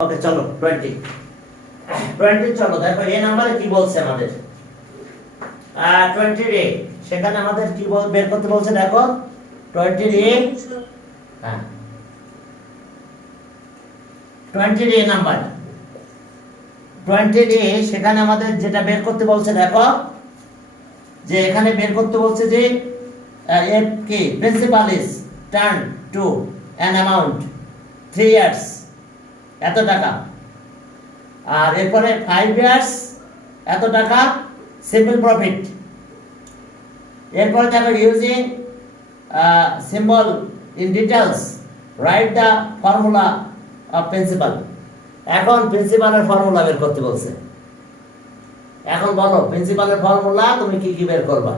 ওকে চলো 20 চলো দেখো এই নম্বরে কি বলছে আমাদের 20 রে সেখানে আমাদের কি বের করতে বলছে দেখো 20 রে হ্যাঁ 20 রে নাম্বার 20 রে সেখানে আমাদের যেটা বের করতে বলছে দেখো যে এখানে বের করতে বলছে যে if কি principal is turn to an amount 3 years এত টাকা আর এরপরে 5 ইয়ার্স এত টাকা সিম্পল প্রফিট এরপরে দেখো using symbol in details right the formula of principal এখন প্রিন্সিপালের ফর্মুলা বের করতে বলছে এখন বলো প্রিন্সিপালের ফর্মুলা তুমি কি কি বের করবা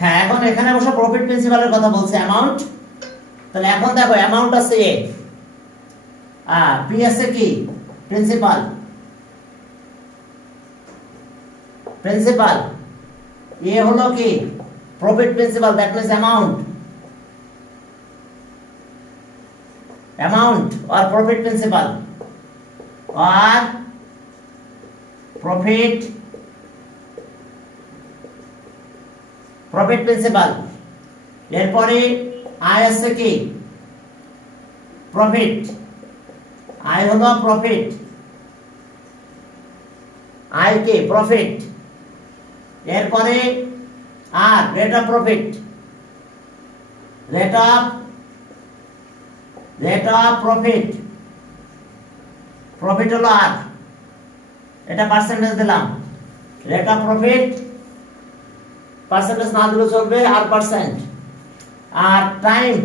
হ্যাঁ এখন এখানে অবশ্য প্রফিট প্রিন্সিপালের কথা বলছে অ্যামাউন্ট তাহলে এখন দেখো অ্যামাউন্ট আছে এ আর পি আছে কি প্রিন্সিপাল এ হলো কি profit principal that means amount or profit principal or profit principal এরপরে আয় আছে কি প্রফিট আয় হলো প্রফিট আয় কি প্রফিট এরপরে r rate of profit rate of profit হলো আর এটা পার্সেন্টেজ দিলাম রেট অফ প্রফিট পার্সেন্টেজ না দিলে চলবে আর পার্সেন্ট আর time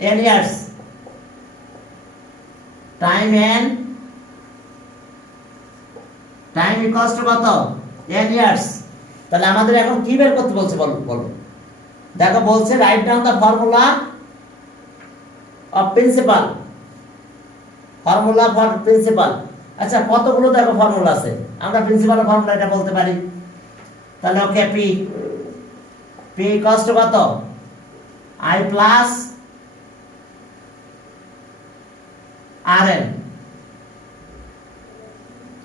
n years time equals to কত n ইয়ার্স তাহলে আমাদের এখন কি বের করতে বলছে বলো দেখো বলছে write down the formula of principal আচ্ছা কতগুলো দেখো ফর্মুলা আছে আমরা প্রিন্সিপালের ফর্মুলা এটা বলতে পারি তাহলে ওকে p ইকুয়ালস টু কত i প্লাস rn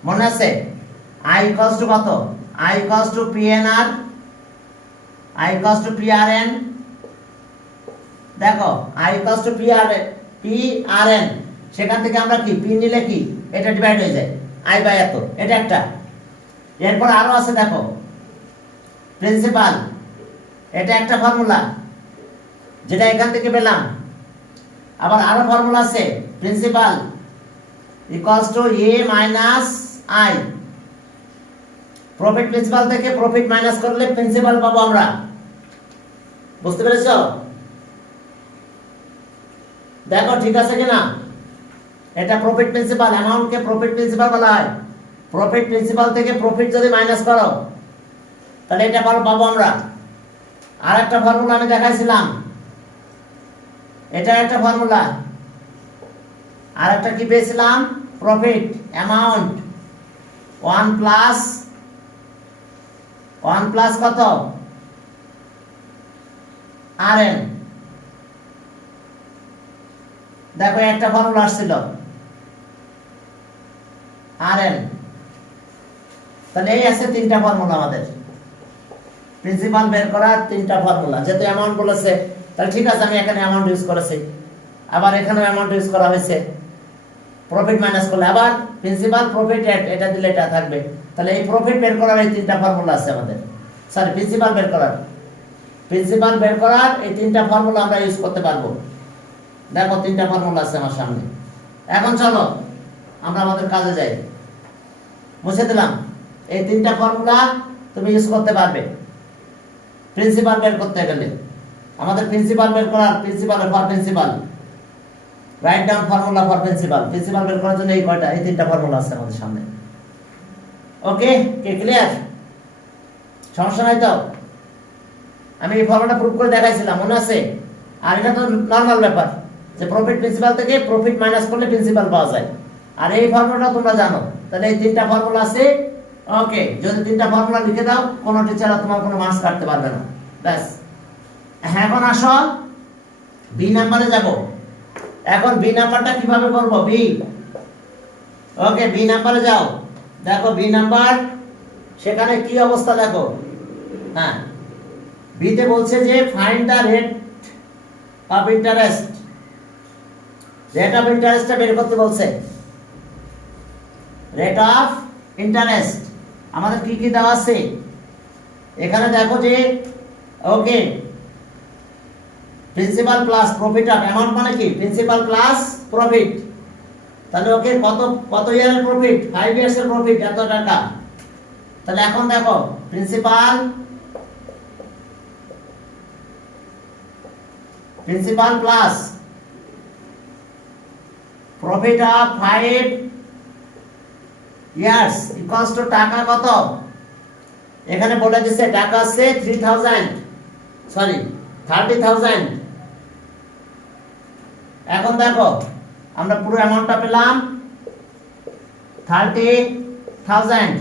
মনে আছে i ইকুয়ালস টু কত i equals to pnr i equals to prn দেখো i ইকুয়ালস টু prn সেখান থেকে আমরা কি p নিলে কি এটা ডিভাইড হয়ে যায় i বাই এত এটা একটা এরপর আরো আছে দেখো প্রিন্সিপাল এটা একটা ফর্মুলা যেটা এখান থেকে পেলাম আবার আরো ফর্মুলা আছে principal equals two a minus i profit principal থেকে প্রফিট মাইনাস করলে প্রিন্সিপাল পাবো আমরা বুঝতে পেরেছো দেখো ঠিক আছে কিনা এটা প্রফিট প্রিন্সিপাল অ্যামাউন্ট কে প্রফিট প্রিন্সিপাল বলা হয় প্রফিট প্রিন্সিপাল থেকে প্রফিট যদি মাইনাস করো তাহলে এটা পাবো আমরা আরেকটা ফর্মুলা আমি দেখাইছিলাম এটা একটা ফর্মুলা আরেকটা কি পেয়েছিলাম প্রফিট অ্যামাউন্ট 1 প্লাস কত rn দেখো একটা ফর্মুলা আসছিল rn তাহলে এই আছে তিনটা ফর্মুলা আমাদের প্রিন্সিপাল বের করার তিনটা ফর্মুলা যেহেতু অ্যামাউন্ট বলেছে তাহলে ঠিক আছে আমি এখানে অ্যামাউন্ট ইউজ করেছি আবার এখানেও অ্যামাউন্ট ইউজ করা হয়েছে প্রফিট মাইনাস করলে আবার প্রিন্সিপাল প্রফিট এটা দিলে এটা থাকবে তাহলে এই প্রফিট বের করার এই তিনটা ফর্মুলা আছে আমাদের সরি প্রিন্সিপাল বের করার এই তিনটা ফর্মুলা আমরা ইউজ করতে পারবো দেখো তিনটা ফর্মুলা আছে আমার সামনে এখন চলো আমরা আমাদের কাজে যাই মুছে দিলাম এই তিনটা ফর্মুলা তুমি ইউজ করতে পারবে প্রিন্সিপাল বের করতে গেলে আমাদের প্রিন্সিপাল বের করার principal write down formula for principal বের করার জন্য এই তিনটা ফর্মুলা আছে আমাদের সামনে ওকে কে ক্লিয়ার সমস্যা নাই তো আমি এই ফর্মুলাটা প্রুফ করে দেখাইছিলাম মনে আছে আর এটা তো নরমাল ব্যাপার যে প্রফিট প্রিন্সিপাল থেকে প্রফিট মাইনাস করলে প্রিন্সিপাল পাওয়া যায় আর এই ফর্মুলাটা তোমরা জানো তাহলে এই তিনটা ফর্মুলা আছে ওকে যদি তিনটা ফর্মুলা লিখে দাও কোনো টিচার তোমার কোনো মার্কস কাটতে পারবে না ব্যাস এখন আসো বি নাম্বারে যাব এখন বি নাম্বারটা কিভাবে করব বি ওকে, বি নাম্বারে যাও। দেখো বি নাম্বার, সেখানে কি অবস্থা দেখো। হ্যাঁ, বিতে বলছে যে find the rate of interest. Rate of ইন্টারেস্টটা বের করতে বলছে। রেট অফ ইন্টারেস্ট আমাদের কি কি দেওয়া আছে এখানে দেখো যে, okay, principal plus profit of amount মানে কি, প্রিন্সিপাল প্লাস প্রফিট। তাহলে ওকে কত কত ইয়ারের প্রফিট, 5 ইয়ার্সের প্রফিট এত টাকা। তাহলে এখন দেখো principal plus profit of 5 years equals to টাকা কত, এখানে বলে দিছে টাকা আছে 30,000। এখন দেখো আমরা পুরো অ্যামাউন্টটা পেলাম 30,000।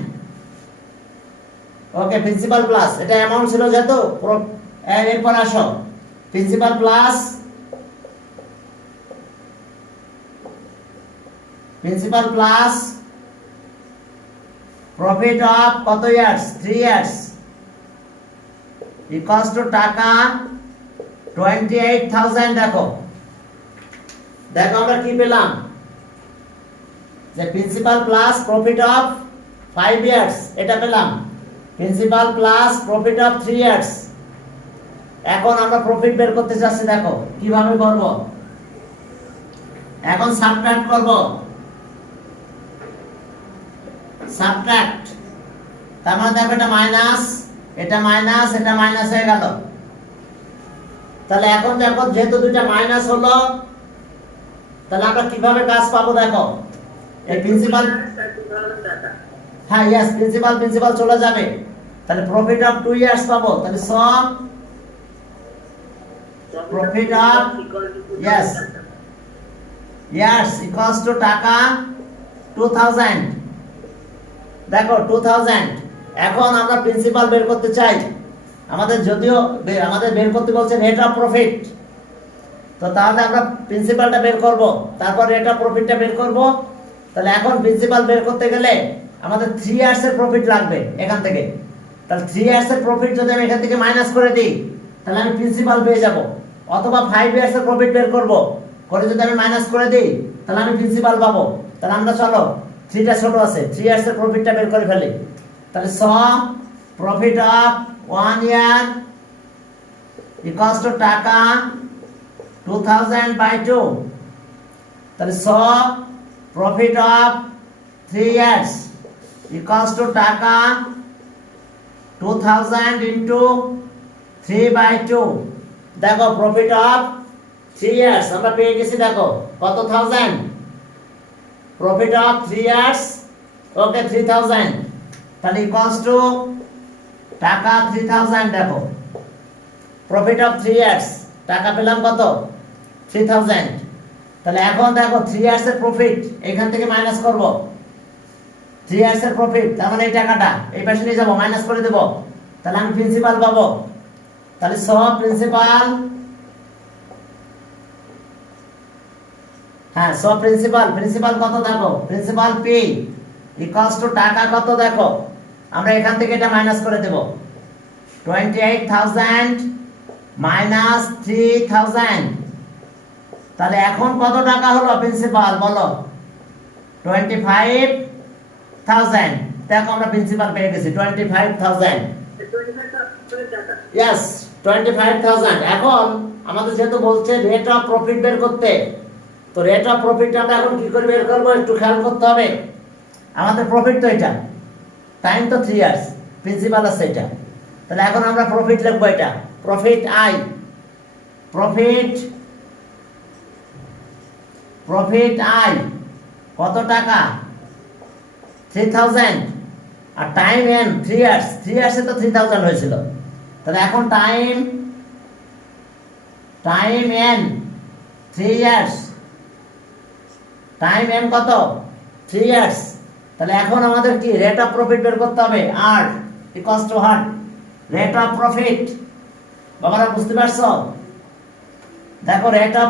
ওকে, প্রিন্সিপাল প্লাস, এটা অ্যামাউন্ট ছিল যেহেতু এরপর আসো প্রিন্সিপাল প্লাস প্রফিট অফ কত ইয়ার্স, 3 ইয়ার্স ইকুয়ালস টু টাকা 28,000। দেখো দেখো আমরা কি পেলাম, যে principal plus profit of 5 years এটা পেলাম, principal plus profit of 3 years. এখন আমরা প্রফিট বের করতে চাচ্ছি, দেখো কিভাবে করব। এখন সাবট্রাক্ট করব, সাবট্রাক্ট, তার মানে দেখো এটা মাইনাস, এটা মাইনাস, এটা মাইনাস হয়ে গেল। তাহলে এখন দেখো যেহেতু দুইটা মাইনাস হলো, তাহলে আমরা কিভাবে কাজ পাবো, দেখো এই প্রিন্সিপাল, হ্যাঁ ইয়েস, প্রিন্সিপাল চলে যাবে। তাহলে প্রফিট অফ 2 ইয়ার্স পাবো। তাহলে সব profit of years equals to টাকা 2000। দেখো 2000। এখন আমরা প্রিন্সিপাল বের করতে চাই, আমাদের যদিও আমাদের বের করতে বলছে রেট অফ প্রফিট, তো তাহলে আমরা প্রিন্সিপালটা বের করব, তারপর রেট অফ প্রফিটটা বের করব। তাহলে এখন প্রিন্সিপাল বের করতে গেলে আমাদের 3 ইয়ার্সের প্রফিট লাগবে এখান থেকে। তাহলে 3 ইয়ার্সের প্রফিট যদি আমি এখান থেকে মাইনাস করে দিই, তাহলে আমি প্রিন্সিপাল পেয়ে যাব। অথবা 5 ইয়ার্সের প্রফিট বের করব, করে যদি আমি মাইনাস করে দিই, তাহলে আমি প্রিন্সিপাল পাবো। তাহলে আমরা চলো 3টা ছোট আছে, 3 ইয়ার্সের প্রফিটটা বের করে ফেলি। তাহলে profit of 1 year equals to টাকা 2000/2। তাহলে profit of 3 years equals to টাকা 2000 ইনটু 3/2। দেখো প্রফিট অফ 3 ইয়ার্স আমরা পেয়ে গেছি, দেখো কত থাউজেন্ড, প্রফিট অফ 3 ইয়ার্স, ওকে 3000। তাহলে ইকুয়ালস টু টাকা 3000। দেখো প্রফিট অফ 3 ইয়ার্স টাকা পেলাম কত, 3000। তাহলে এখন দেখো 3 ইয়ার্স এর প্রফিট এখান থেকে মাইনাস করব, 3 ইয়ার্স এর প্রফিট, তার মানে এই টাকাটা এই পাশে নিয়ে যাব, মাইনাস করে দেব। তাহলে আমি প্রিন্সিপাল পাবো। তাহলে প্রিন্সিপাল কত, দেখো প্রিন্সিপাল পি ইকুয়ালস টু টাকা কত, দেখো আমরা এখান থেকে এটা মাইনাস করে দেব, 28,000 মাইনাস 3,000। তাহলে এখন কত টাকা হলো প্রিন্সিপাল বলো, 25,000। দেখো আমরা প্রিন্সিপাল পেয়ে গেছি 25,000। ইয়েস 25,000। এখন আমাদের যেহেতু বলছে রেট অফ প্রফিট বের করতে, তো রেট অফ প্রফিটটা আমরা এখন কি করে বের করবো একটু খেয়াল করতে হবে। আমাদের প্রফিট তো এটা, টাইম তো 3 ইয়ার্স, প্রিন্সিপাল আছে এটা। তাহলে এখন আমরা প্রফিট লিখবো, এটা প্রফিট আই, প্রফিট আই কত টাকা 3000, আর টাইম এন 3 ইয়ার্স, 3 ইয়ার্সে তো 3000 হয়েছিল। তাহলে এখন time N 3 years, time N কত 3 ইয়ার্স। তাহলে এখন আমাদের কি রেট অফ প্রফিট বের করতে হবে, আর ইকুয়ালস টু হার রেট অফ প্রফিট। বাবারা বুঝতে পারছো, দেখো rate of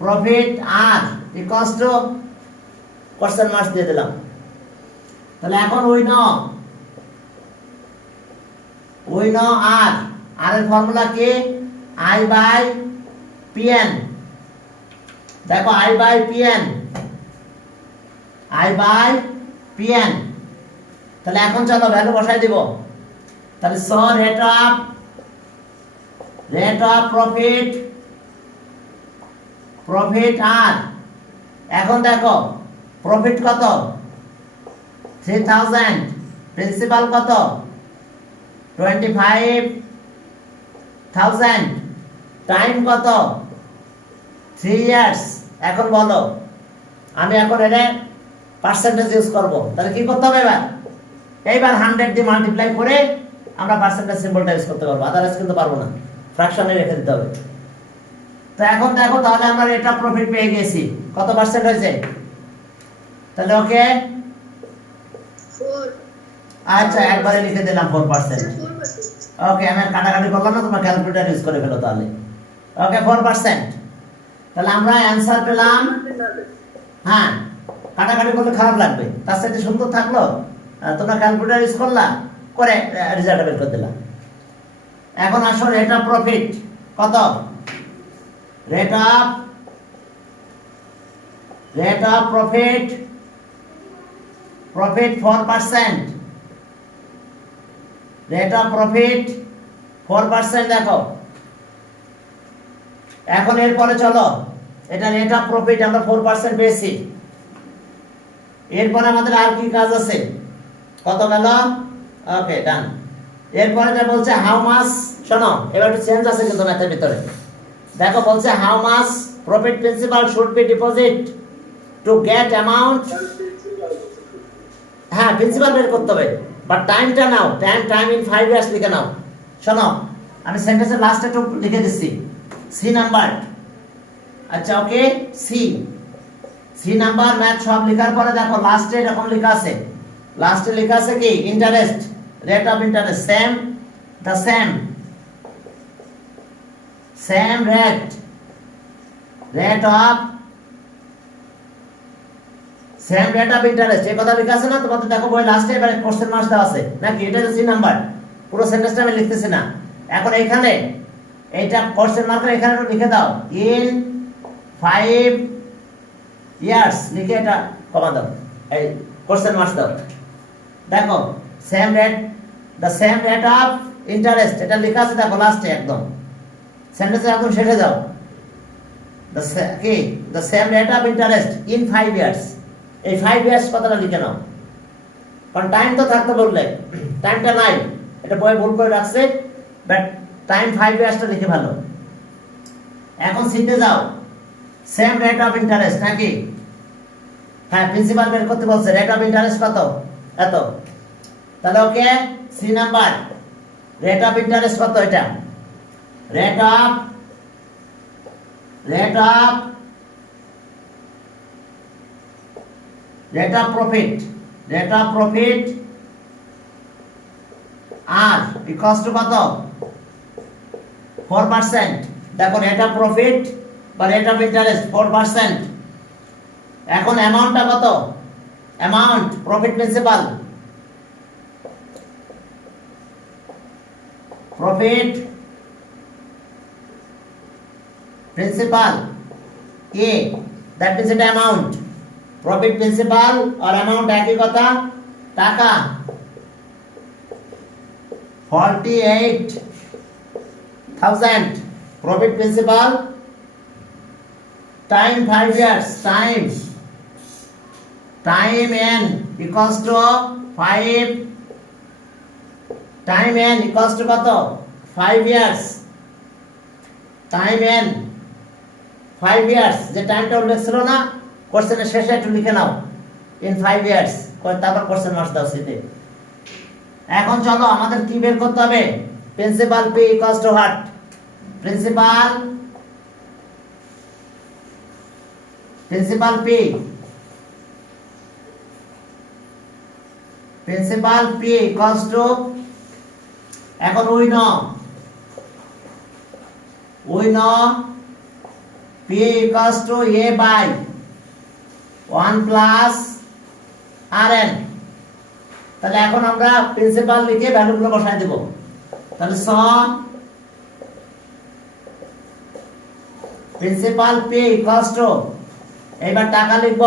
profit r equals to question mark দিয়ে দিলাম। তাহলে এখন উই নো আর এর ফর্মুলা কি আই বাই পিএন। দেখো আই বাই পিএন। তাহলে এখন চলো ভ্যালু বসাই দিব। তাহলে সো রেট অফ প্রফিট আর এখন দেখো প্রফিট কত 3000, প্রিন্সিপাল কত 25000, টাইম কত 3 ইয়ার্স। এখন বলো আমি এখন এটা পার্সেন্টেজ ইউজ করব। তাহলে কি করতে হবে এইবার 100 দিয়ে মাল্টিপ্লাই করে আমরা পার্সেন্টেজ সিম্বলটা ইউজ করতে পারবো, আদারওয়াইজ কিন্তু পারবো না, ফ্র্যাকশনে রেখে দিতে হবে। তো এখন দেখো তাহলে আমরা রেট অফ প্রফিট পেয়ে গেছি, কত পার্সেন্ট হয়েছে? তাহলে ওকে 4। আচ্ছা একবারে লিখে দিলাম 4%। ওকে আমি কাটাকাটি করলাম না, তোমরা ক্যালকুলেটর ইউজ করে ফেলো তাহলে। ওকে 4%। তাহলে আমরা অ্যানসার পেলাম। হ্যাঁ কাটাকাটি করলে খারাপ লাগবে, তার সাথে সুন্দর থাকলো। তোমরা ক্যালকুলেটর ইউজ করলা করে রেজাল্ট বের করে দিলাম। এখন আসো রেট অফ প্রফিট কত? Rate of profit 4%। Rate of profit 4% দেখো। এখন এরপরে চলো এটা রেট অফ প্রফিট আমরা 4% পেয়েছি। এরপরে আমাদের আর কি কাজ আছে? কত গেল? ওকে ডান। এরপরে এটা বলছে হাউ মাস, শোনো এবার একটু চেঞ্জ আছে কিন্তু ম্যাথের ভিতরে। দেখো বলছে how much profit principal should be deposit to get amount. হ্যাঁ প্রিন্সিপাল বের করতে হবে, বাট টাইমটা নাও, টাইম ইন 5 ইয়ার্স লিখে নাও। শোনো আমি সেন্টেন্সের লাস্টে একটু লিখে দিচ্ছি সি নাম্বার। আচ্ছা ওকে সি নাম্বার ম্যাথ সব লেখার পরে দেখো লাস্টে এরকম লেখা আছে, লাস্টে লেখা আছে কি interest, rate of interest same rate of interest এই কথা লেখা আছে না তোমাদের? দেখো বই লাস্টে এবারে কোশ্চেন মার্ক দেওয়া আছে নাকি? এটা হচ্ছে সি নাম্বার, পুরো সেন্টেন্সটা আমি লিখতেছি না। এখন এখানে এইটা কোশ্চেন মার্কের এখানে লিখে দাও ইন 5 ইয়ার্স লিখে এটা কমা দাও, এই কোশ্চেন মার্ক দাও। দেখো the same rate of interest এটা লেখা আছে দেখো লাস্টে একদম সেন্টেন্সের একদম শেষে যাও। The same rate of interest in 5 years, এই 5 ইয়ার্স কথাটা লিখে নাও, কারণ টাইম তো থাকতে বললে টাইমটা নাই, এটা বই ভুল করে রাখছে, বাট টাইম 5 ইয়ার্সটা লিখে ভালো। এখন সিতে যাও সেম রেট অফ ইন্টারেস্ট নাকি? হ্যাঁ প্রিন্সিপাল বের করতে বলছে, রেট অফ ইন্টারেস্ট কত? এত। তাহলে okay C number rate of interest কত? এটা rate of profit r equals to কত? 4%। দেখো রেট অফ প্রফিট বা রেট অফ ইন্টারেস্ট 4%। এখন অ্যামাউন্টটা কত? Amount profit principal A, that means এটা অ্যামাউন্ট। প্রফিট প্রিন্সিপাল আর অ্যামাউন্ট একই কথা, টাকা 48,000 profit principal, time 5 years, time n equals to 5, টাইম n equals to কত? 5 ইয়ার্স, টাইম n 5 ইয়ার্স, যে টাইমটা উল্লেখ ছিল না কোশ্চেনের শেষে একটু লিখে নাও ইন 5 ইয়ার্স, তারপর কোশ্চেন মার্কস দাও সিতে। এখন চলো আমাদের কি বের করতে হবে? Principal P equals to what? Principal P equals to, এখন we know P equals to A by 1 plus Rn। তাহলে এখন আমরা প্রিন্সিপাল লিখে ভ্যালুগুলো বসাই দেব। তাহলে প্রিন্সিপাল P equals to, এইবার টাকা লিখব,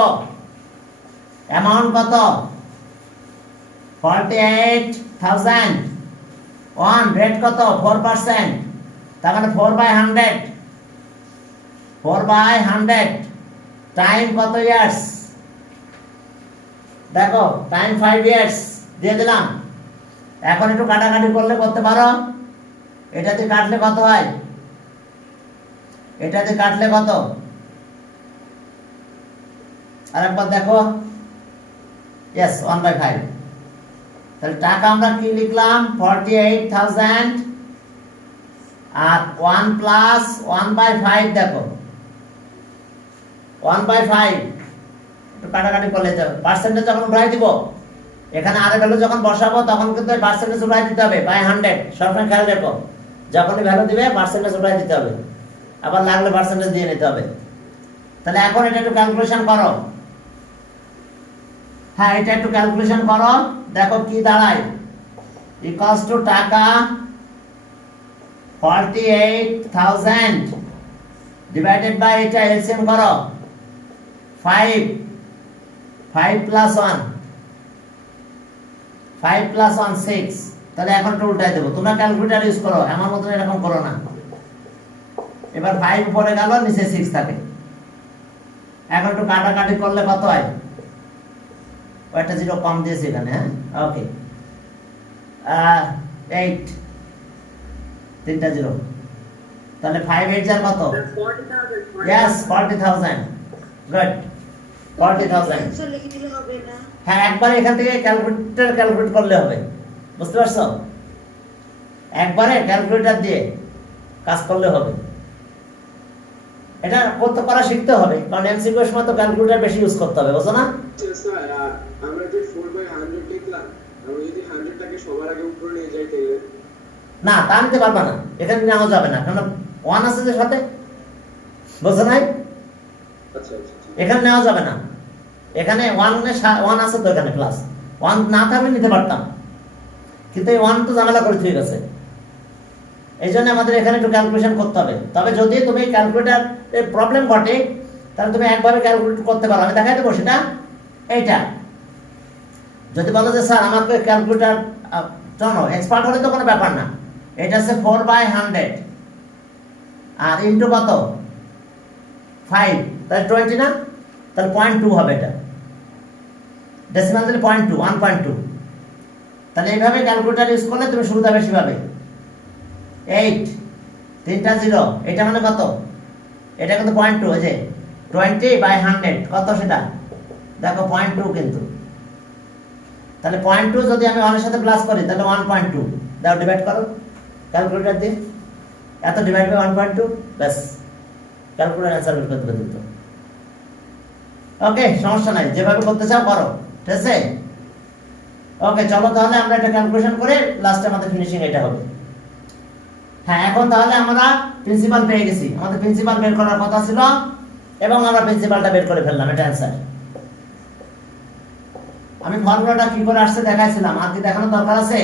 অ্যামাউন্ট কত 48,000, ওয়ান রেট কত 4%, তার মানে 4/100, 4/100, টাইম কত ইয়ার্স, দেখো টাইম 5 ইয়ার্স দিয়ে দিলাম। এখন একটু কাটাকাটি করলে করতে পারো, এটাতে কাটলে কত হয়, এটাতে কাটলে কত, আরেকবার দেখো, ইয়েস 1/5। তাহলে টাকা আমরা কি লিখলাম 48,000 আর 1 প্লাস 1/5, দেখো 1/5 একটু কাটাকাটি করলে যাবে, পার্সেন্টেজ যখন উঠাই দিব, এখানে আর ভ্যালু যখন বসাবো তখন কিন্তু পার্সেন্টেজ উঠাই দিতে হবে বাই 100, সবসময় খেয়াল রেখো, যখনই ভ্যালু দিবে পার্সেন্টেজ উঠাই দিতে হবে, আবার লাগলে পার্সেন্টেজ দিয়ে নিতে হবে। তাহলে এখন এটা একটু ক্যালকুলেশন করো, হ্যাঁ এটা একটু ক্যালকুলেশন করো, দেখো কি দাঁড়ায়, ইকুয়ালস টু টাকা 48,000 ডিভাইডেড বাই এটা এলসিএম করো 5 প্লাস 1, 5 প্লাস 1 6। তাহলে এখন একটু উল্টাই দেবো, তোমরা ক্যালকুলেটর ইউজ করো, আমার মতন এরকম করো না। এবার 5 উপরে গেল, নিচে 6 থাকে, এখন একটু কাটাকাটি করলে কত হয়, একটা জিরো কম দিয়েছি এখানে, হ্যাঁ ওকে, 8, 3টা জিরো, তাহলে 5 8 যার কত, 40,000 ইয়েস 40,000, গুড 40,000। অ্যানসার লিখে দিলে হবে না? হ্যাঁ একবার এখান থেকে ক্যালকুলেট করলে হবে, বুঝতে পারছো, একবারে ক্যালকুলেটর দিয়ে কাজ করলে হবে, এটা করতে করা শিখতে হবে, কারণ এমসিকিউ এর সময় তো ক্যালকুলেটর বেশি ইউজ করতে হবে, বুঝছো না। স্যার আমরা যে 4/100 লিখলাম, আমরা যদি 100 টাকে সবার আগে উপরে নিয়ে যাই তাহলে না তা নিতে পারবা না, এখানে নেওয়া যাবে না, কারণ 1 আছে যে সাথে, বুঝছো নাই, আচ্ছা আচ্ছা এখানে নেওয়া যাবে না, এখানে 1 আছে তো, এখানে প্লাস 1 না থাকলে নিতে পারতাম, কিন্তু এই 1 তো ঝামেলা করে ঠিক আছে, এই জন্য আমাদের এখানে একটু ক্যালকুলেশন করতে হবে। তবে যদি তুমি ক্যালকুলেটর প্রবলেম ঘটে, তাহলে তুমি একভাবে ক্যালকুলেট করতে পারো, আমি দেখাই দেবো সেটা, এইটা যদি বলো যে স্যার আমাকে ক্যালকুলেটর জানো, এক্সপার্ট হলে তো কোনো ব্যাপার না, এটা হচ্ছে 4/100 আর ইন্টু কত 5, তাহলে 20 না, তাহলে 0.2 হবে, এটা ডেসিমাল দিলে 0.2, 1.2, তাহলে এইভাবে ক্যালকুলেটর ইউজ করলে তুমি সুবিধা বেশি পাবে। 8, 3টা জিরো, এটা মানে কত, এটা কিন্তু 0.2, ওই যে 20/100 কত সেটা দেখো 0.2 কিন্তু, তাহলে 0.2 যদি আমি 1 এর সাথে প্লাস করি তাহলে 1.2, দাও ডিভাইড করো ক্যালকুলেটর দিয়ে, এত ডিভাইড বাই 1.2, ব্যাস ক্যালকুলেটর অ্যান্সার বের করতে দিত। ওকে সমস্যা নাই, যেভাবে করতে চাও করো, ঠিক আছে। ওকে চলো তাহলে আমরা এটা ক্যালকুলেশন করে লাস্টে আমাদের ফিনিশিং এটা হবে। হ্যাঁ এখন তাহলে আমরা প্রিন্সিপাল পেয়ে গেছি, আমাদের প্রিন্সিপাল বের করার কথা ছিল এবং আমরা প্রিন্সিপালটা বের করে ফেললাম, এটা অ্যান্সার। আমি ফর্মুলাটা কি করে আসছে দেখাইছিলাম, আর কি দেখানোর দরকার আছে?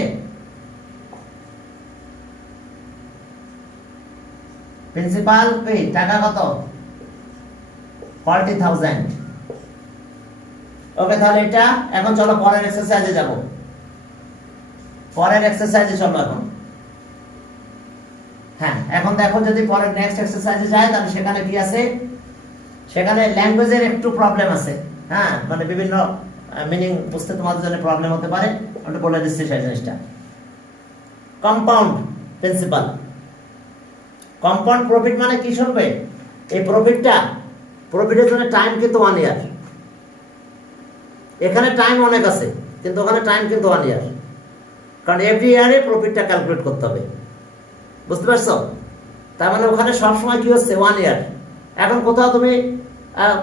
প্রিন্সিপাল পে টাকা কত 40,000। ওকে তাহলে এটা এখন চলো পরের এক্সারসাইজে যাব, পরের এক্সারসাইজে চলো এখন। হ্যাঁ এখন দেখো যদি পরের নেক্সট এক্সারসাইজে যায় তাহলে সেখানে কি আছে, সেখানে ল্যাঙ্গুয়েজের একটু প্রবলেম আছে, হ্যাঁ মানে বিভিন্ন মিনিং বুঝতে তোমাদের জন্য প্রবলেম হতে পারে, আমি বলে দিচ্ছি সেই জিনিসটা। কম্পাউন্ড প্রিন্সিপাল, কম্পাউন্ড প্রফিট মানে কি শুনবে, এই প্রফিটের জন্য টাইম কিন্তু 1 ইয়ার, এখানে টাইম অনেক আছে কিন্তু ওখানে টাইম কিন্তু 1 ইয়ার, কারণ এভরি ইয়ারে প্রফিটটা ক্যালকুলেট করতে হবে, বুঝতে পারছো? তার মানে ওখানে সবসময় কি হচ্ছে 1 ইয়ার। এখন কোথাও তুমি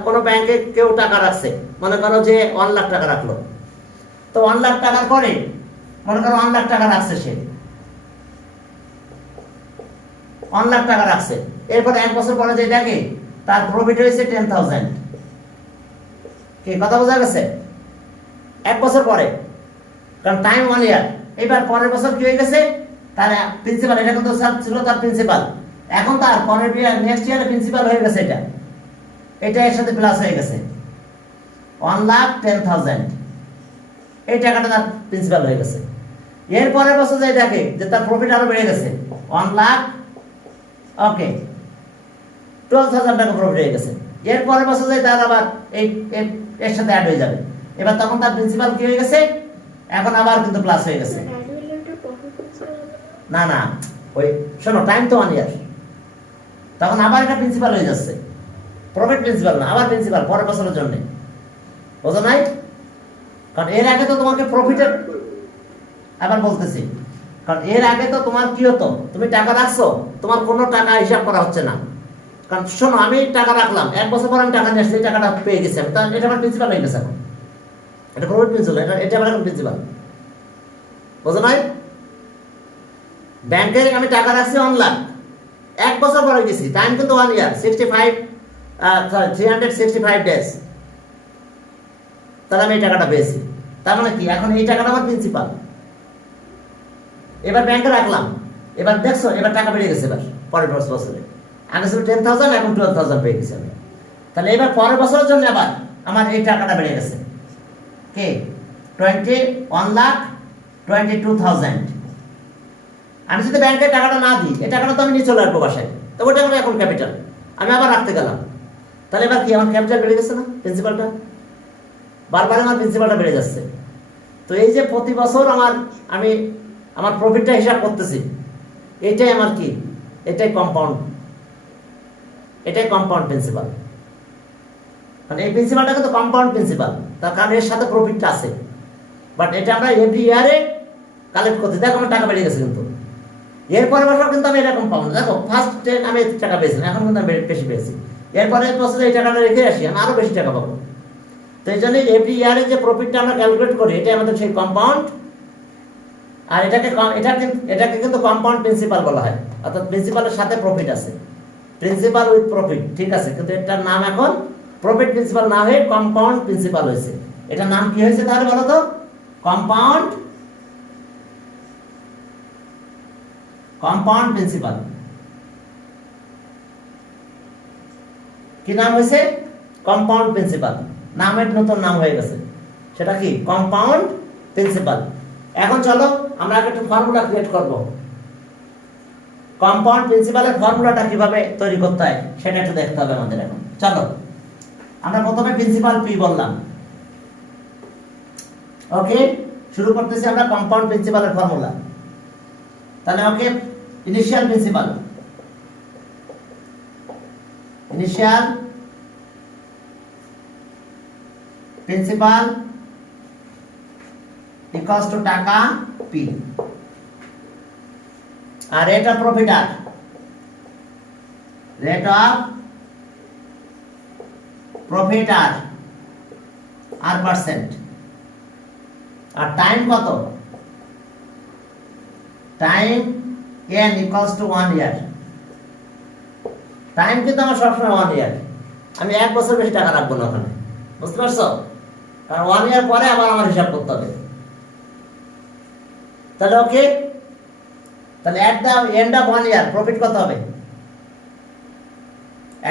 কোনো ব্যাংকে কেউ টাকা রাখছে, মনে করো যে 1 লাখ টাকা রাখলো, তো 1 লাখ টাকার পরে মনে করো 1 লাখ টাকা রাখছে, সে 1 লাখ টাকা রাখছে, এরপর 1 বছর পরে যে দেখে তার প্রফিট হয়েছে 10,000। কি কথা বোঝা গেছে? 1 বছর পরে, কারণ টাইম 1 ইয়ার। এবার পরের বছর কি হয়ে গেছে, তার প্রিন্সিপাল, এটা কিন্তু ছিল তার প্রিন্সিপাল, এখন তার পরের নেক্সট ইয়ারে প্রিন্সিপাল হয়ে গেছে। এটা এর সাথে প্লাস হয়ে গেছে 1,10,000, এই টাকাটা তার প্রিন্সিপাল হয়ে গেছে। এর পরের বছর যাই দেখে যে তার প্রফিট আরো বেড়ে গেছে 1 লাখ, ওকে 12,000 টাকা প্রফিট হয়ে গেছে। এর পরের বছর যাই তার আবার এর সাথে অ্যাড হয়ে যাবে। এবার তখন তার প্রিন্সিপাল কি হয়ে গেছে, এখন আবার কিন্তু প্লাস হয়ে গেছে। না না, ওই শোনো, টাইম তো 1 ইয়ার, তখন আবার এটা প্রিন্সিপাল হয়ে যাচ্ছে, প্রফিট প্রিন্সিপাল না, আবার প্রিন্সিপাল পরের বছরের জন্য। বুঝো নাই? কারণ এর আগে তো তোমাকে প্রফিটের, আবার বলতেছি, কারণ এর আগে তো তোমার কি হতো, তুমি টাকা রাখছো, তোমার কোনো টাকা হিসাব করা হচ্ছে না। কারণ শোনো, আমি টাকা রাখলাম, 1 বছর পর আমি টাকা নিয়ে আসছি, এই টাকাটা পেয়ে গেছি আমি, তাহলে এটা আমার প্রিন্সিপাল হয়ে গেছে। এখন এটা প্রফিট প্রিন্সিপাল, এটা আমার এখন প্রিন্সিপাল। বুঝো নাই? ব্যাংকে আমি টাকা রাখছি 1 লাখ, 1 বছর পরে গেছি, টাইম কিন্তু 1 ইয়ার, 365 ডেজ, তাহলে আমি এই টাকাটা পেয়েছি। তার মানে কি, এখন এই টাকাটা আমার প্রিন্সিপাল। এবার ব্যাংকে রাখলাম, এবার দেখছো এবার টাকা বেড়ে গেছে, এবার পরের বছরে আগে ছিল 10,000, এখন 12,000 পেয়ে গেছি আমি। তাহলে এবার পরের বছরের জন্য আবার আমার এই টাকাটা বেড়ে গেছে, কে 1,22,000। আমি যদি ব্যাংকে টাকাটা না দিই, এই টাকাটা তো আমি নিয়ে চলে আসবো বাসায়, তো ওটা আমার এখন ক্যাপিটাল, আমি আবার রাখতে গেলাম, তাহলে এবার কি আমার ক্যাপিটাল বেড়ে গেছে না, প্রিন্সিপালটা বারবার আমার প্রিন্সিপালটা বেড়ে যাচ্ছে। তো এই যে প্রতি বছর আমি আমার প্রফিটটা হিসাব করতেছি, এটাই আমার কি, এটাই কম্পাউন্ড, এটাই কম্পাউন্ড প্রিন্সিপাল। মানে এই প্রিন্সিপালটা কিন্তু কম্পাউন্ড প্রিন্সিপাল, তার কারণ এর সাথে প্রফিটটা আছে, বাট এটা আমরা এভরি ইয়ারে কালেক্ট করতে। দেখো আমার টাকা বেড়ে গেছে, কিন্তু এরপরে বছর কিন্তু আমি এরকম পাবো। দেখো ফার্স্ট আমি টাকা পেয়েছি, এখন কিন্তু আমি বেশি পেয়েছি, এরপরে বছরে এই টাকাটা রেখে আসি, আমি আরো বেশি টাকা পাবো। তো এই জন্য এভরি ইয়ারে যে প্রফিটটা আমরা ক্যালকুলেট করি, এটা আমাদের সেই কম্পাউন্ড, আর এটাকে কিন্তু কম্পাউন্ড প্রিন্সিপাল বলা হয়, অর্থাৎ প্রিন্সিপালের সাথে প্রফিট আছে, প্রিন্সিপাল উইথ প্রফিট, ঠিক আছে। কিন্তু এটার নাম এখন প্রফিট প্রিন্সিপাল না হয়ে কম্পাউন্ড প্রিন্সিপাল হয়েছে। এটার নাম কি হয়েছে তাহলে বলো তো? Compound principal. কি নাম হয়েছে? কম্পাউন্ড প্রিন্সিপাল, নামের নতুন নাম হয়ে গেছে, সেটা কি কম্পাউন্ড প্রিন্সিপাল। এখন চলো আমরা একটা ফর্মুলা ক্রিয়েট করব, কম্পাউন্ড প্রিন্সিপালের ফর্মুলাটা কিভাবে তৈরি করতে হয় সেটা একটু দেখতে হবে আমাদের। এখন চলো আমরা প্রথমে প্রিন্সিপাল পি বললাম, ওকে, শুরু করতেছি আমরা কম্পাউন্ড প্রিন্সিপালের ফর্মুলা। তাহলে okay, initial principal equals to টাকা পি, আর rate of profit r percent, আর টাইম কত, time n equals to 1 year. টাইম কিন্তু আমার সবসময় 1 ইয়ার, আমি 1 বছর বেশি টাকা রাখবো না ওখানে, বুঝতে পারছো? কারণ 1 ইয়ার পরে আবার আমার হিসাব করতে হবে। তাহলে ওকে, তাহলে at the end of 1 year profit কত হবে?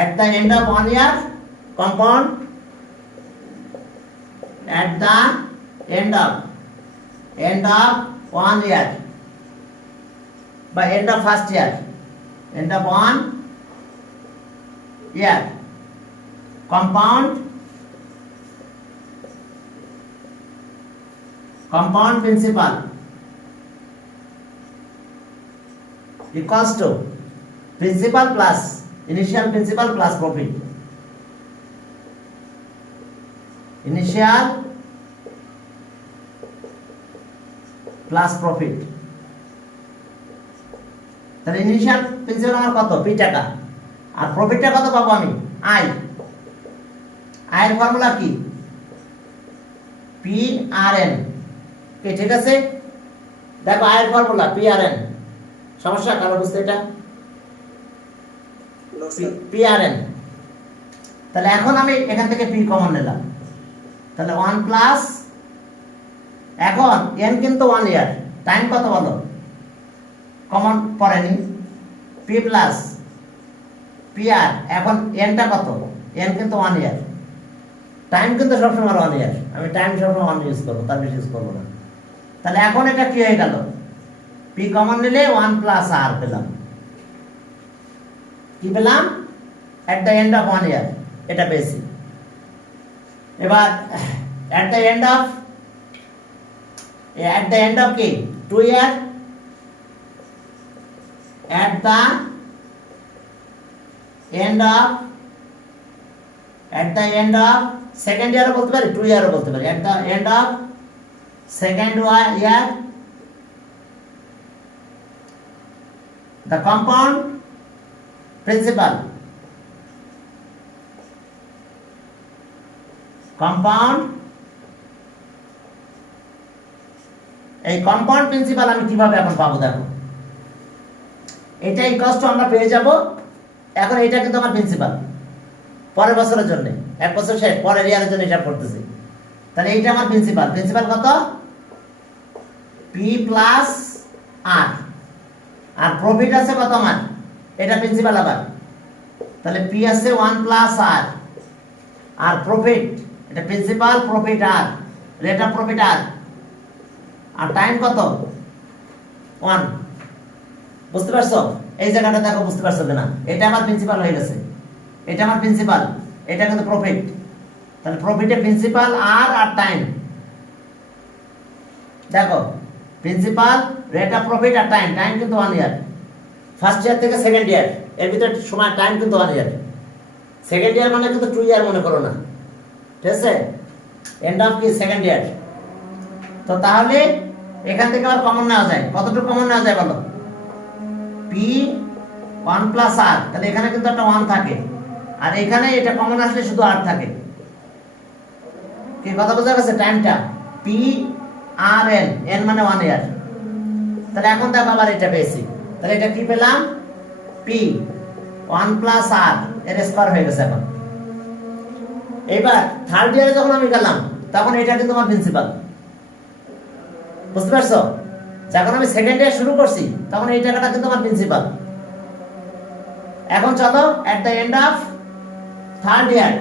এট the end of 1 year compound, at the end of 1 ইয়ার বা end of first year, end of 1 year compound principal equals to principal plus initial principal plus profit, initial plus profit। তাহলে initial principal আমার কত? P টাকা, আর প্রফিটটা কত পাবো আমি? আয়ের ফর্মুলা কি? পি আর এন, ঠিক আছে? দেখো আয়ের ফর্মুলা পি আর এন, সমস্যা কারো বুঝতে? এটা পি আর এন, তাহলে এখন আমি এখান থেকে পি কমন নিলাম, তাহলে 1 প্লাস, এখন এন কিন্তু 1 ইয়ার, টাইম কত বলো, কমন পড়েনি, পি প্লাস পি আর, এখন এনটা কত, এন কিন্তু 1 ইয়ার, টাইম কিন্তু সবসময় 1 ইয়ার, আমি টাইম সবসময় 1 ইউজ করবো, তার বেশি ইউজ করবো না। তাহলে এখন এটা কি হয়ে গেল, পি কমন নিলে 1 প্লাস আর পেলাম, কি পেলাম, at the end of 1 year, এটা পেয়েছি। এবার at the end of কি 2 year, at the end of second year বলতে পারি, 2 year বলতে পারি, at the end of second year the compound principal এই কম্পাউন্ড প্রিন্সিপাল আমি কিভাবে এখন পাবো, দেখো এটা ইকুয়ালস টু আমরা পেয়ে যাব, এখন এটা কিন্তু আমার প্রিন্সিপাল পরের বছরের জন্য, 1 বছর শেষ, পরের ইয়ারের জন্য হিসাব করতেছি, তাহলে এইটা আমার প্রিন্সিপাল কত, P plus R, R profit আছে কত আমার, এটা প্রিন্সিপাল আবার, তাহলে পি আছে 1 প্লাস আর, আর প্রফিট, এটা principal profit R, rate of profit আর টাইম কত 1, বুঝতে পারছো, এই জায়গাটা দেখো বুঝতে পারছো কিনা, এটা আমার প্রিন্সিপাল হয়ে গেছে, এটা আমার প্রিন্সিপাল, এটা কিন্তু প্রফিট, তাহলে প্রফিটে প্রিন্সিপাল আর টাইম, দেখো প্রিন্সিপাল, রেট অফ প্রফিট আর টাইম, টাইম কিন্তু 1 ইয়ার, ফার্স্ট ইয়ার থেকে সেকেন্ড ইয়ার এর ভিতরে সময়, টাইম কিন্তু 1 ইয়ার, সেকেন্ড ইয়ার মানে কিন্তু 2 ইয়ার মনে করো না, ঠিক আছে, এন্ড অফ কি সেকেন্ড ইয়ার। তো তাহলে এখান থেকে আবার কমন নেওয়া যায়, কতটুকু কমন নেওয়া যায় বলো, পি 1 প্লাস আর, তাহলে এখানে কিন্তু একটা 1 থাকে, আর এখানে এটা কমন আসলে শুধু আর থাকে, কি কথা বোঝা গেছে, টাইমটা পি আর এন, এন মানে 1 ইয়ার, তাহলে এখন দেখো আবার এটা পেয়েছি, তাহলে এটা কি পেলাম, পি 1 প্লাস আর এর স্কয়ার হয়ে গেছে। এখন এবার থার্ড ইয়ারে যখন আমি গেলাম তখন এটা কিন্তু আমার প্রিন্সিপাল, বুঝতে পারছো, যখন আমি সেকেন্ড ইয়ার শুরু করছি তখন এই টাকাটা কিন্তু আমার প্রিন্সিপাল। এখন চলো at the end of third year,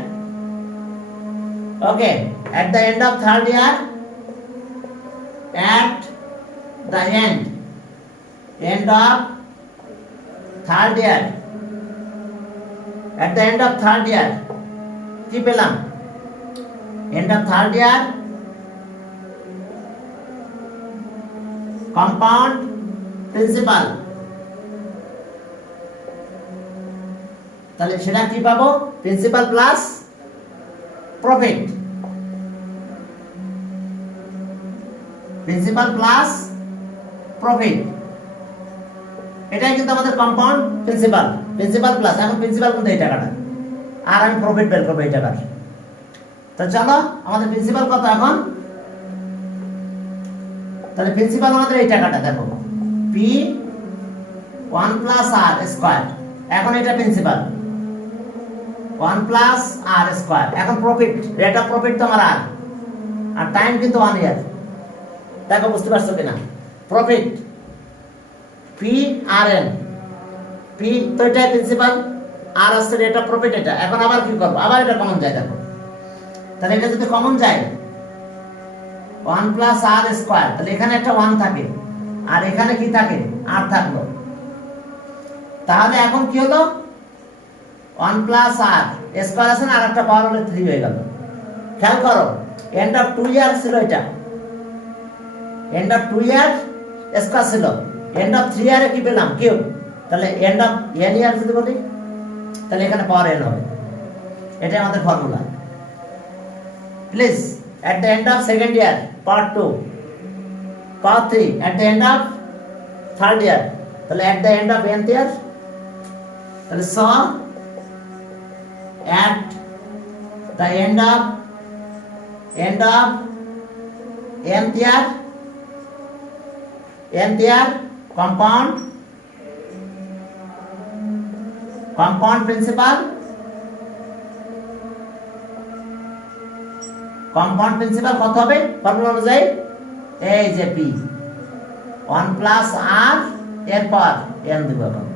okay, at the end of third year, at the end of third year, at the end of third year কি পেলাম, end of third year compound principal, তাহলে সেটা কি পাবো, principal plus profit, principal plus profit, এটাই কিন্তু আমাদের compound principal, principal plus, এখন প্রিন্সিপাল কিন্তু এই টাকাটা, আর আমি প্রফিট বের করবো এই টাকার। তো চলো আমাদের প্রিন্সিপাল কত এখন, তাহলে প্রিন্সিপাল আমাদের এই টাকাটা দেখো, পি 1 প্লাস আর স্কয়ার, এখন এটা প্রিন্সিপাল 1 প্লাস আর স্কয়ার, এখন প্রফিট, রেট অফ প্রফিট তোমার আর টাইম কিন্তু 1 ইয়ার, দেখো বুঝতে পারছো কিনা, profit P R N, P তো এটাই প্রিন্সিপাল, আর আছে রেট অফ প্রফিট এটা, এখন আবার কি করবো, আবার এটা কমন যায়, দেখো তাহলে এটা যদি কমন যায় 1 প্লাস আর স্কয়ার, তাহলে এখানে একটা 1 থাকে, আর এখানে কি থাকে, আর থাকলো, তাহলে এখন কি হলো, 1 প্লাস আর স্কয়ার আছে না, আর একটা পাওয়ার হলে 3 হয়ে গেল। খেয়াল করো এন্ড অফ 2 ইয়ার ছিল এটা, এন্ড অফ 2 ইয়ার স্কয়ার ছিল, এন্ড অফ 3 ইয়ারে কি পেলাম, কিউব, তাহলে এন্ড অফ এন ইয়ার যদি বলি তাহলে এখানে পাওয়ার এন হবে, এটাই আমাদের formula. Please at the end of second year part 2, part 3, at the end of third year, তাহলে at the end of nth year, তাহলে so at the end of nth year compound principal compound principal কত হবে formula অনুযায়ী? এই যে P 1 plus আর এরপর N দিব। এখন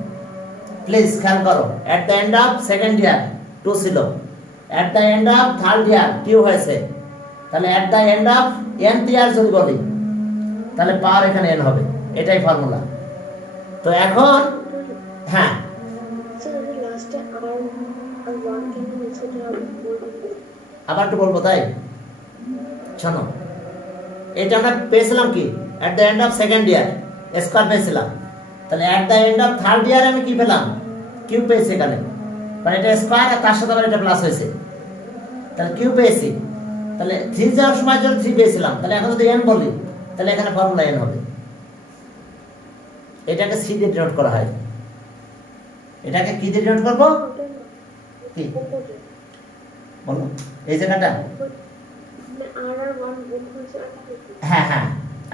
প্লিজ খেয়াল করো, at the end of second year 2 ছিল, at the end of third year Q হয়েছে, তাহলে at the end of n year যদি বলি তাহলে পাওয়ার এখানে এন হবে, এটাই ফর্মুলা। তো এখন হ্যাঁ স্যার লাস্টে আর 1 কেন নিচে হবে বলবেন? আবার একটু বলবো, তাই শোনো, এটা আমরা পেয়েছিলাম কি এট the end of second year square পেয়েছিলাম, তাহলে at the end of third ইয়ার আমি কি পেলাম? কিউ পেয়েছি এখানে, মানে এটা স্কোয়ার আর তার সাথে আবার এটা প্লাস হয়েছে, তাহলে কিউ পেয়েছি। তাহলে 3 যাওয়ার সময় যখন 3 পেয়েছিলাম, তাহলে এখন যদি এন বলি তাহলে এখানে ফর্মুলা এন হবে। এটাকে সি দিয়ে ডিনোট করা হয়। এটাকে কি দিয়ে ডিনোট করবো? কি বলো এই জায়গাটা? আর 1 গুণ হচ্ছে হ্যাঁ হ্যাঁ,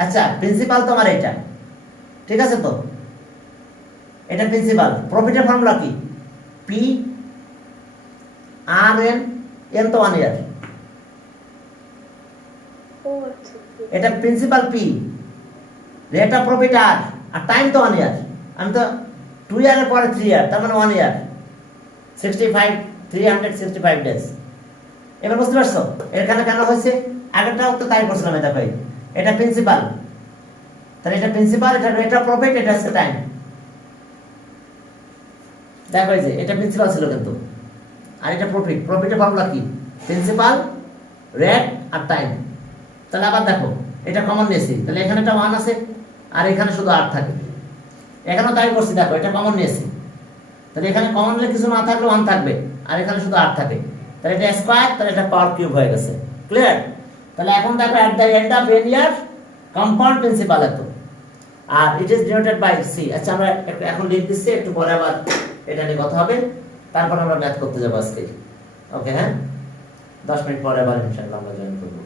আচ্ছা প্রিন্সিপাল তোমার এটা, ঠিক আছে তো? এটা প্রিন্সিপাল। প্রফিটের ফর্মুলা কি? পি আর এন, এন তো 1 ইয়ার, ও আচ্ছা এটা principal P, rate of profit R, আর টাইম তো 1 ইয়ার। আমি তো 2 ইয়ারের পরে 3 ইয়ার, তার মানে 1 ইয়ার 365 ডেজ। এবার বুঝতে পারছো এখানে কেন হয়েছে? আগেরটাও তো তাই করছিলাম। দেখো এটা প্রিন্সিপাল, তাহলে এটা প্রিন্সিপাল, এটা রেট অফ প্রফিট, এটা হচ্ছে টাইম। দেখো এই যে এটা প্রিন্সিপাল ছিল কিন্তু, আর এটা প্রফিট। প্রফিটের ফর্মুলা কি? প্রিন্সিপাল, রেট আর টাইম। তাহলে আবার দেখো এটা কমন নিয়েছি, তাহলে এখানে একটা 1 আছে আর এখানে শুধু আর থাকে। এখানেও তাই করছি, দেখো এটা কমন নিয়েছি, তাহলে এখানে কমন নিলে কিছু না থাকলে 1 থাকবে আর এখানে শুধু আর থাকে, তাহলে এটা স্কয়ার, তাহলে এটা পাওয়ার কিউব হয়ে গেছে। ক্লিয়ার? তাহলে এখন দেখো at the end of n year compound principal এত, আর it is denoted by C. আচ্ছা আমরা এখন লিখ দিচ্ছি, একটু পরে আবার এটা নিয়ে কথা হবে, তারপর আমরা ম্যাথ করতে যাবো আজকে। ওকে, হ্যাঁ 10 মিনিট পরে আবার ইনশাআল্লাহ আমরা জয়েন করবো।